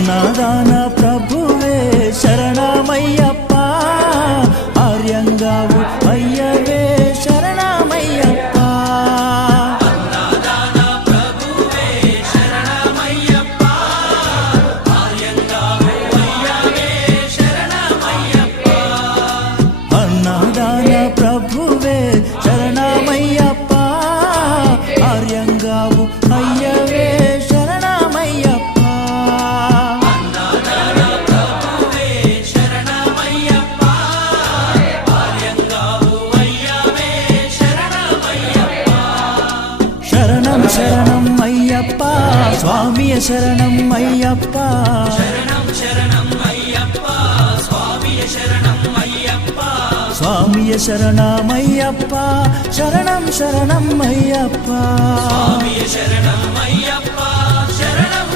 అన్నదాన ప్రభువే శరణమయ్యప్ప, ఆర్యంగావు అయ్యవే శరణమయ్యప్ప. అన్నదాన ప్రభువే శరణమయ్యప్ప, ఆర్యంగావు అయ్యవే శరణమయ్యప్ప. అన్నదాన ప్రభువే శరణమయ్యప్ప, ఆర్యంగావు అయ్యవే శరణమయ్యప్ప. అన్నదాన ప్రభువే శరణమయ్యప్ప, ఆర్యంగావు అయ్యవే శరణమయ్యప్ప. శరణం శరణం అయ్యప్ప, స్వామియ శరణం అయ్యప్ప. శరణం శరణం అయ్యప్ప, స్వామియ శరణం అయ్యప్ప. స్వామియ శరణమయ్యప్ప, శరణం శరణం అయ్యప్ప. స్వామియ శరణం అయ్యప్ప, శరణం